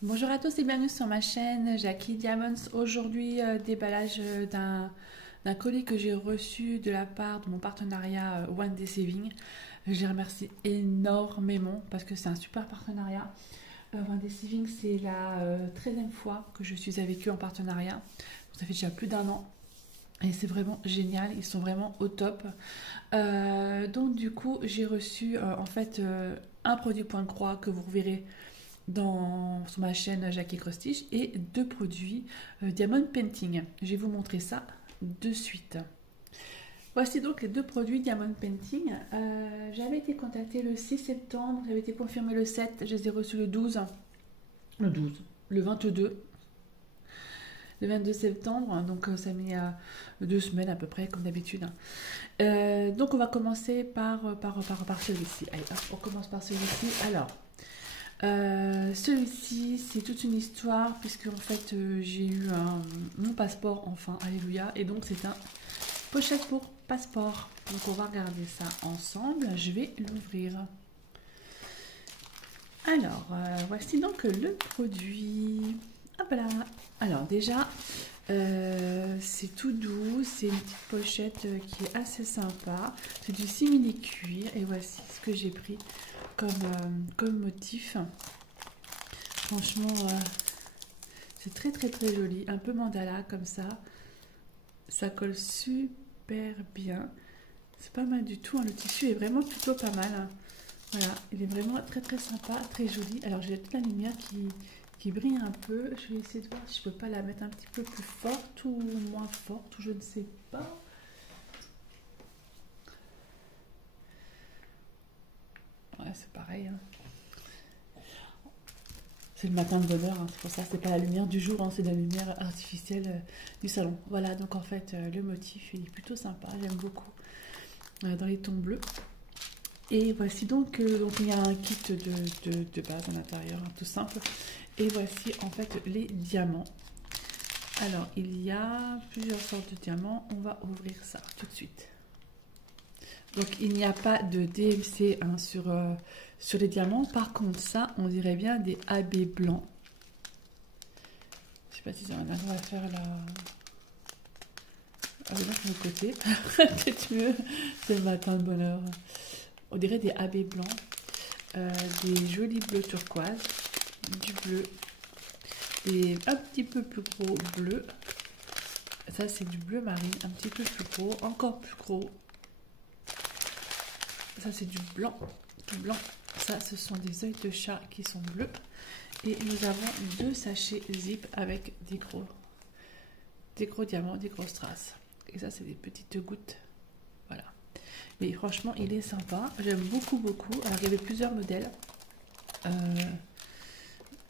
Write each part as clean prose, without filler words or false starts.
Bonjour à tous et bienvenue sur ma chaîne Jackie Diamonds. Aujourd'hui, déballage d'un colis que j'ai reçu de la part de mon partenariat One Day Saving. Je les remercie énormément parce que c'est un super partenariat. One Day Saving, c'est la 13e fois que je suis avec eux en partenariat. Ça fait déjà plus d'un an. Et c'est vraiment génial, ils sont vraiment au top. Donc du coup, j'ai reçu un produit point de croix que vous reverrez sur ma chaîne Jackie Crostiche et deux produits Diamond Painting. Je vais vous montrer ça de suite. Voici donc les deux produits Diamond Painting. J'avais été contactée le 6 septembre, j'avais été confirmée le 7, je les ai reçus le 22, le 22 septembre, donc ça a mis 2 semaines à peu près, comme d'habitude. Donc on va commencer par celui-ci. Allez, hop, on commence par celui-ci. Alors, celui-ci, c'est toute une histoire, puisque en fait, j'ai eu mon passeport, enfin, alléluia, et donc c'est un pochette pour passeport. Donc on va regarder ça ensemble, je vais l'ouvrir. Alors, voici donc le produit. Hop là. Alors déjà, c'est tout doux, c'est une petite pochette qui est assez sympa. C'est du simili cuir et voici ce que j'ai pris comme motif. Franchement, c'est très très très joli, un peu mandala comme ça. Ça colle super bien. C'est pas mal du tout, hein. Le tissu est vraiment plutôt pas mal, hein. Voilà, il est vraiment très très sympa, très joli. Alors j'ai toute la lumière qui brille un peu. Je vais essayer de voir si je peux pas la mettre un petit peu plus forte ou moins forte, ou je ne sais pas. Ouais, c'est pareil, hein. C'est le matin de bonheur, hein. C'est pour ça, c'est pas la lumière du jour, hein, c'est la lumière artificielle du salon. Voilà, donc en fait, le motif il est plutôt sympa, j'aime beaucoup, dans les tons bleus. Et voici donc il y a un kit de base à l'intérieur, hein, tout simple. Et voici en fait les diamants. Alors, il y a plusieurs sortes de diamants. On va ouvrir ça tout de suite. Donc, il n'y a pas de DMC, hein, sur les diamants. Par contre, ça, on dirait bien des AB blancs. Je sais pas si ça va faire la... Ah oui, sur le côté. Peut-être mieux. C'est le matin de bonheur. On dirait des AB blancs. Des jolis bleus turquoise. Du bleu. Et un petit peu plus gros bleu. Ça, c'est du bleu marine. Un petit peu plus gros. Encore plus gros. Ça, c'est du blanc. Du blanc. Ça, ce sont des œils de chat qui sont bleus. Et nous avons 2 sachets zip avec des gros diamants, des grosses traces. Et ça, c'est des petites gouttes. Voilà. Mais franchement, il est sympa. J'aime beaucoup, beaucoup. Alors, il y avait plusieurs modèles.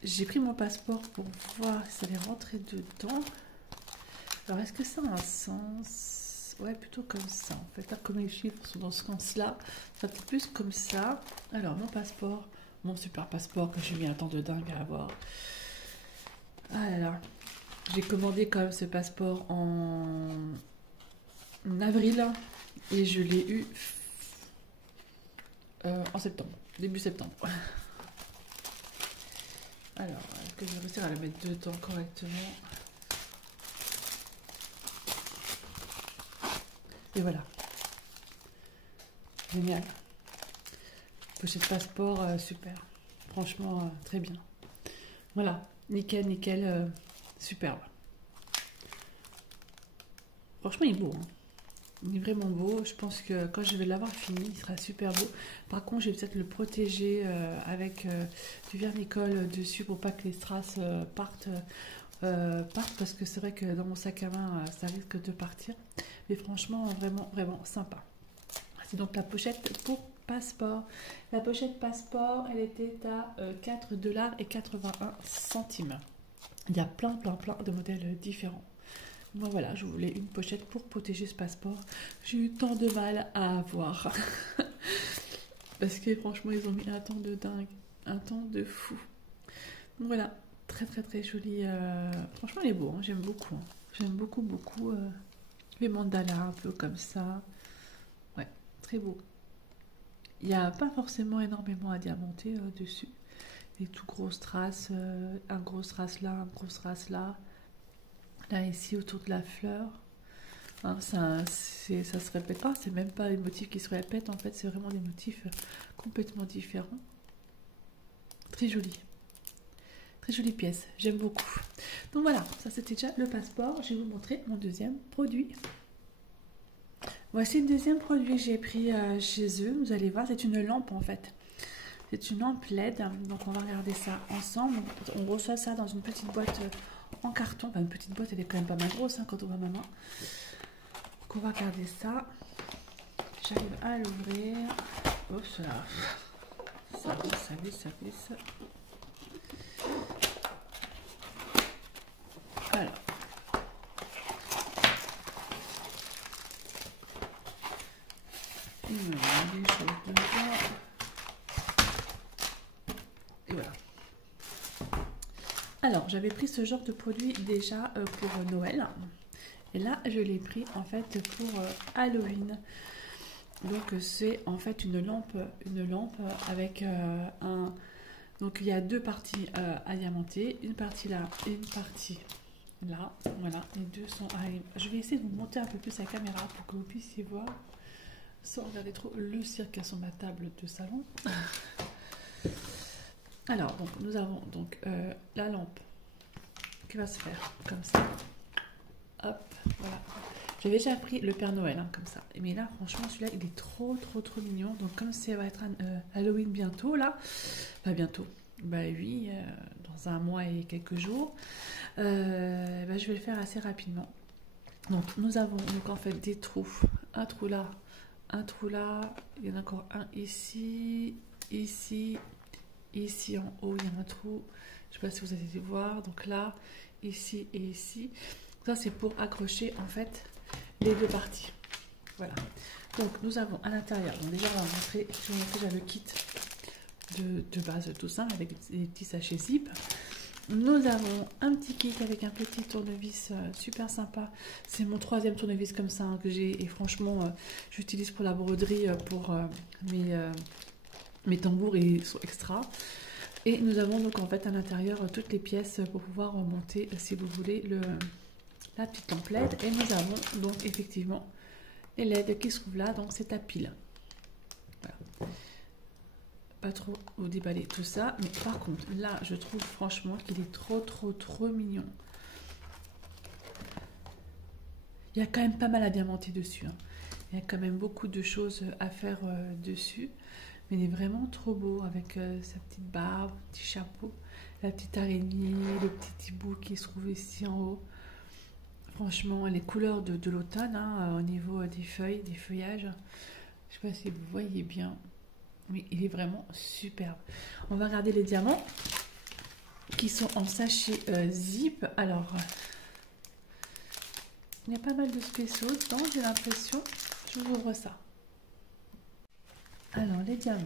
J'ai pris mon passeport pour voir si ça allait rentrer dedans. Alors, est-ce que ça a un sens? Ouais, plutôt comme ça, en fait. Là, comme les chiffres sont dans ce sens-là, ça fait plus comme ça. Alors, mon passeport, mon super passeport que j'ai mis un temps de dingue à avoir. Ah là là. J'ai commandé quand même ce passeport en avril et je l'ai eu en septembre, début septembre. Alors, est-ce que je vais réussir à le mettre dedans correctement? Et voilà. Génial. Pochette passeport, super. Franchement, très bien. Voilà, nickel, nickel, superbe. Franchement, il est beau, hein. Il est vraiment beau. Je pense que quand je vais l'avoir fini, il sera super beau. Par contre, je vais peut-être le protéger avec du vernicole dessus pour pas que les strass partent, parce que c'est vrai que dans mon sac à main, ça risque de partir. Mais franchement, vraiment, vraiment sympa. C'est donc la pochette pour passeport. La pochette passeport, elle était à 4,81 $. Il y a plein, plein, plein de modèles différents. Bon voilà, je voulais une pochette pour protéger ce passeport. J'ai eu tant de mal à avoir. Parce que franchement, ils ont mis un temps de dingue. Un temps de fou. Donc voilà, très très très joli. Franchement, il est beau, hein. J'aime beaucoup, hein. J'aime beaucoup, beaucoup. Les mandalas un peu comme ça. Ouais, très beau. Il n'y a pas forcément énormément à diamanter dessus. des tout grosses traces, un gros trace là, un gros trace là. Là ici autour de la fleur. Hein, ça se répète pas, c'est même pas les motifs qui se répètent, en fait c'est vraiment des motifs complètement différents. Très joli. Très jolie pièce, j'aime beaucoup. Donc voilà, ça c'était déjà le passeport. Je vais vous montrer mon deuxième produit. Voici le deuxième produit que j'ai pris chez eux. Vous allez voir, c'est une lampe en fait. C'est une lampe LED. Donc on va regarder ça ensemble. On reçoit ça dans une petite boîte en carton. Enfin, une petite boîte, elle est quand même pas mal grosse hein, quand on voit ma main. Donc on va regarder ça. J'arrive à l'ouvrir. Oups là. Ça glisse, ça glisse. Alors. Il me manque des choses dedans. Et voilà. Alors, j'avais pris ce genre de produit déjà pour Noël. Et là, je l'ai pris en fait pour Halloween. Donc, c'est en fait une lampe avec un... Donc, il y a deux parties à diamanter. Une partie là et une partie là. Voilà, les deux sont... Je vais essayer de vous monter un peu plus la caméra pour que vous puissiez voir. Sans regarder trop le cirque sur ma table de salon. Alors, donc, nous avons donc la lampe qui va se faire comme ça. Hop, voilà. J'avais déjà pris le Père Noël, hein, comme ça. Mais là, franchement, celui-là, il est trop mignon. Donc, comme ça va être Halloween bientôt, là. Pas bientôt. Bah oui, dans un mois et quelques jours. Je vais le faire assez rapidement. Donc, nous avons donc en fait des trous. Un trou là. Un trou là. Il y en a encore un ici. Ici. Ici en haut, il y a un trou. Je ne sais pas si vous allez voir. Donc là, ici et ici. Ça, c'est pour accrocher en fait les deux parties. Voilà. Donc, nous avons à l'intérieur. Donc, déjà, on va montrer. Je vais vous montrer déjà le kit de base tout simple avec des petits sachets zip. Nous avons un petit kit avec un petit tournevis super sympa. C'est mon troisième tournevis comme ça hein, que j'ai. Et franchement, j'utilise pour la broderie, pour mes tambours et ils sont extra. Et nous avons donc en fait à l'intérieur toutes les pièces pour pouvoir monter, si vous voulez, la petite lampe LED. Et nous avons donc effectivement les LED qui se trouvent là, donc c'est à pile. Voilà. Pas trop vous déballer tout ça, mais par contre là je trouve franchement qu'il est trop mignon. Il y a quand même pas mal à diamanter dessus hein. Il y a quand même beaucoup de choses à faire dessus, mais il est vraiment trop beau avec sa petite barbe, petit chapeau, la petite araignée, le petit hibou qui se trouve ici en haut. Franchement les couleurs de l'automne hein, au niveau des feuilles, des feuillages, je sais pas si vous voyez bien. Oui, il est vraiment superbe. On va regarder les diamants qui sont en sachet zip. Alors, il y a pas mal de spéciaux dedans, j'ai l'impression. Je vous ouvre ça. Alors, les diamants.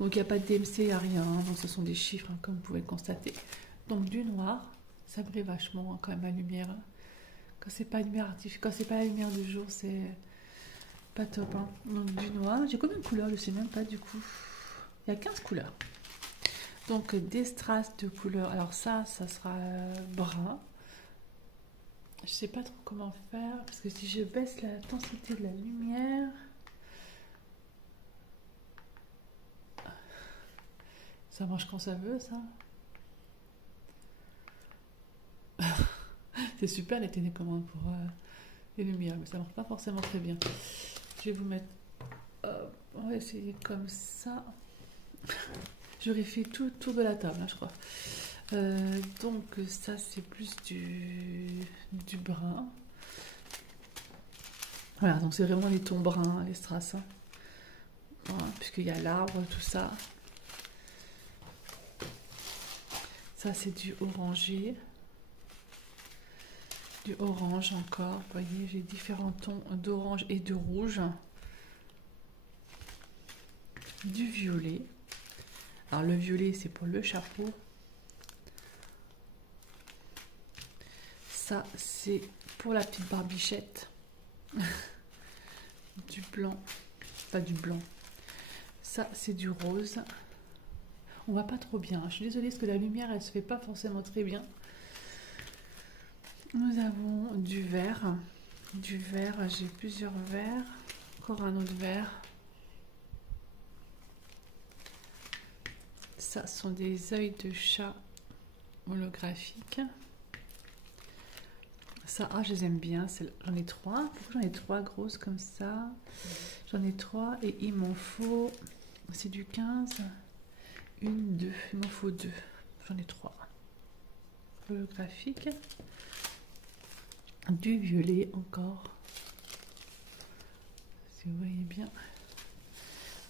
Donc, il n'y a pas de DMC, il n'y a rien. Hein, donc, ce sont des chiffres, hein, comme vous pouvez le constater. Donc, du noir. Ça brille vachement hein, quand même la lumière. Hein. Quand c'est pas lumière artificielle, quand c'est pas la lumière du jour, c'est... pas top, hein. Donc du noir. J'ai combien de couleurs? Je sais même pas du coup. Il y a 15 couleurs. Donc des strass de couleurs. Alors ça sera brun. Je sais pas trop comment faire. Parce que si je baisse la intensité de la lumière... Ça marche quand ça veut, ça. C'est super les télécommandes pour les lumières. Mais ça marche pas forcément très bien. Je vais vous mettre... on va essayer comme ça. J'aurais fait tout le tour de la table, hein, je crois. Donc ça, c'est plus du brun. Voilà, donc c'est vraiment les tons bruns, les strass. Hein. Voilà, puisqu'il y a l'arbre, tout ça. Ça, c'est du orangé. Du orange encore. Vous voyez, j'ai différents tons d'orange et de rouge. Du violet. Alors le violet c'est pour le chapeau. Ça c'est pour la petite barbichette. Du blanc. Pas du blanc. Ça c'est du rose. On voit pas trop bien. Je suis désolée parce que la lumière, elle se fait pas forcément très bien. Nous avons du vert. Du vert, j'ai plusieurs verts. Encore un autre vert. Ça sont des œils de chat holographiques. Ça, je les aime bien. J'en ai 3. Pourquoi j'en ai 3 grosses comme ça? J'en ai 3 et il m'en faut... C'est du 15. 1, 2. Il m'en faut 2. J'en ai 3. Holographique. Du violet encore. Si vous voyez bien.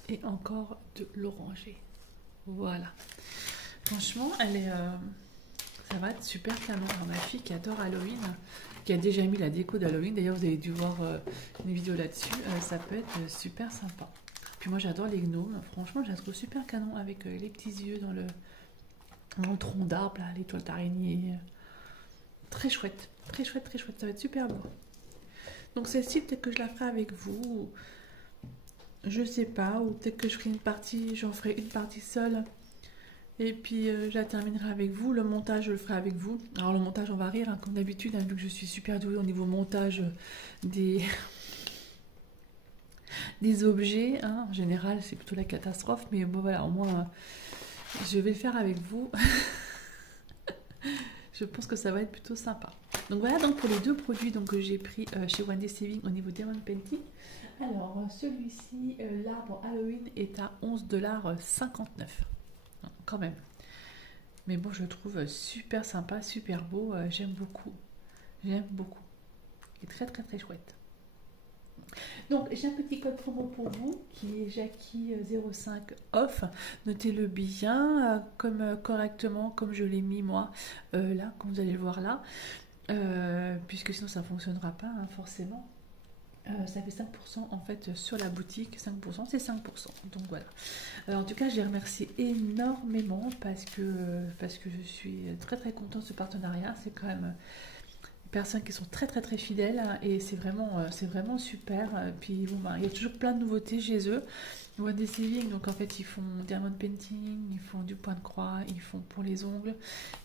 Et encore de l'orangé. Voilà. Franchement, elle est... ça va être super canon. Alors, ma fille qui adore Halloween, qui a déjà mis la déco d'Halloween, d'ailleurs vous avez dû voir une vidéo là-dessus, ça peut être super sympa. Puis moi j'adore les gnomes, franchement je la trouve super canon avec les petits yeux dans le tronc d'arbre, les toiles d'araignée. Très chouette, très chouette, très chouette, ça va être super beau. Donc celle-ci peut-être que je la ferai avec vous, je sais pas, ou peut-être que je ferai une partie, j'en ferai une partie seule. Et puis je la terminerai avec vous. Le montage, je le ferai avec vous. Alors le montage, on va rire, hein, comme d'habitude, hein, vu que je suis super douée au niveau montage des objets. Hein. En général, c'est plutôt la catastrophe. Mais bon, voilà, au moins, je vais le faire avec vous. Je pense que ça va être plutôt sympa. Donc voilà, donc pour les 2 produits donc, que j'ai pris chez One Day Saving au niveau Diamond Painting. Alors, celui-ci, l'arbre Halloween est à 11,59 $. Quand même. Mais bon, je le trouve super sympa, super beau. J'aime beaucoup. J'aime beaucoup. Il est très, très, très chouette. Donc, j'ai un petit code promo pour vous qui est Jackie05 off. Notez-le bien, correctement, comme je l'ai mis moi, là, comme vous allez le voir là. Puisque sinon, ça ne fonctionnera pas, hein, forcément. Ça fait 5% en fait sur la boutique, 5% c'est 5%, donc voilà. En tout cas je les remercie énormément parce que je suis très très contente de ce partenariat. C'est quand même des personnes qui sont très très très fidèles, hein, et c'est vraiment super. Puis bon, il y a toujours plein de nouveautés chez eux. One Day Saving, donc en fait ils font diamond painting, ils font du point de croix, ils font pour les ongles,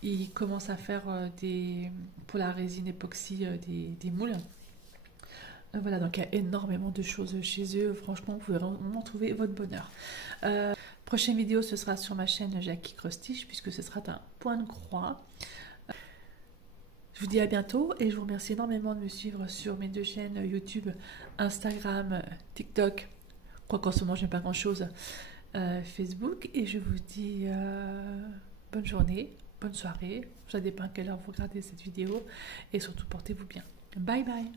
ils commencent à faire pour la résine époxy des moules. Voilà, donc il y a énormément de choses chez eux. Franchement, vous pouvez vraiment trouver votre bonheur. Prochaine vidéo, ce sera sur ma chaîne Jackie Cross-Stitch, puisque ce sera un point de croix. Je vous dis à bientôt et je vous remercie énormément de me suivre sur mes 2 chaînes YouTube, Instagram, TikTok. Quoi qu'en ce moment, je n'ai pas grand-chose. Facebook. Et je vous dis bonne journée, bonne soirée. Ça dépend à quelle heure vous regardez cette vidéo. Et surtout, portez-vous bien. Bye bye.